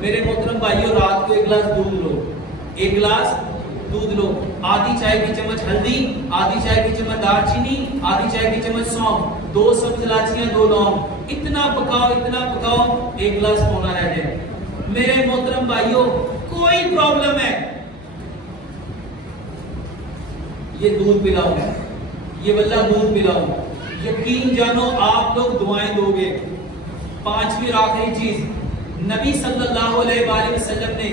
میرے محترم بھائیو رات کو 1 گلاس دودھ لو، 1 گلاس دودھ لو، آدھی چائے کی چمچ ہلدی، آدھی چائے کی چمچ دار چینی، آدھی چائے کی چمچ سونف، 2 سبز الائچیاں، 2 لونگ، اتنا پکاؤ 1 گلاس پونا رہ جائے۔ میرے محترم بھائیو کوئی پرابلم ہے یہ دودھ پلاؤ، یہ واللہ دودھ پلاؤ، یقین جانو آپ لوگ دعائیں دو گے۔ 5ویں اور آخری چیز، نبی صلی اللہ علیہ وآلہ وسلم نے،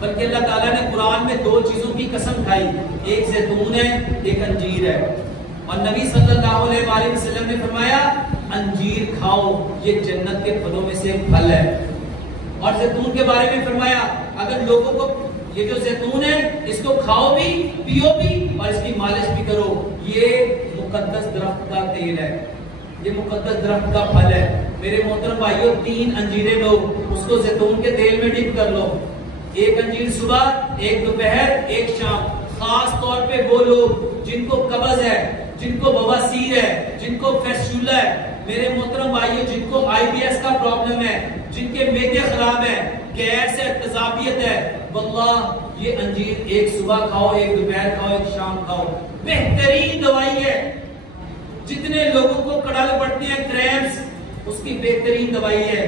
بلکہ اللہ تعالیٰ نے قرآن میں 2 چیزوں کی قسم کھائی، ایک زیتون ہے، ایک انجیر ہے، اور نبی صلی اللہ علیہ وآلہ وسلم نے فرمایا انجیر کھاؤ، یہ جنت کے پھلوں میں سے ایک پھل ہے، اور زیتون کے بارے میں فرمایا اگر لوگوں کو یہ جو زیتون ہے اس کو کھاؤ بھی، پیو بھی، اور اس کی مالش بھی کرو، یہ مقدس درخت کا تیل ہے، یہ مقدس درخت کا پھل ہے۔ میرے محترم بھائیو 3 انجیریں لو، اس کو زیتون کے تیل میں ڈپ کر لو، 1 انجیر صبح، 1 دوپہر، 1 شام۔ خاص طور پہ وہ لوگ جن کو قبض ہے، جن کو بواسیر ہے، جن کو فیسٹولا ہے، میرے محترم بھائیو جن کو IBS کا پرابلم ہے، جن کے معدے خراب ہیں، گیس ہے، تذابیت ہے، واللہ یہ انجیر 1 صبح کھاؤ، 1 دوپہر کھاؤ، 1 شام کھاؤ، بہترین دوائی ہے۔ جتنے لوگوں کو کڑل پڑتے ہیں، کریمز، اس کی بہترین دوائی ہے۔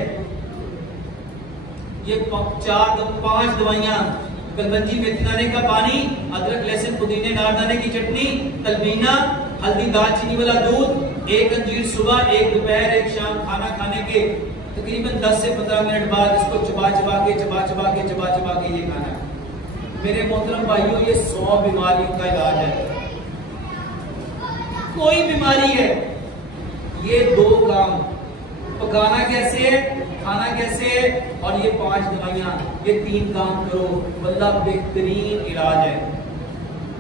یہ 5 دوائیاں، کلبنجی میتھی دانے کا پانی، ادرک لہسن پودینے ناردانے کی چٹنی، تلبینہ، ہلدی دار چینی والا دودھ، 1 انجیر صبح، 1 دوپہر، 1 شام، کھانا کھانے کے تقریباً 10 سے 15 منٹ بعد اس کو چبا چبا کے یہ کھانا ہے۔ میرے محترم بھائیوں یہ 100 بیماریوں کا علاج ہے۔ کوئی بیماری ہے، یہ 2 کام، پکانا کیسے ہے، کھانا کیسے ہے، اور یہ 5 دوائیاں، یہ 3 کام کرو، واللہ بہترین علاج ہے۔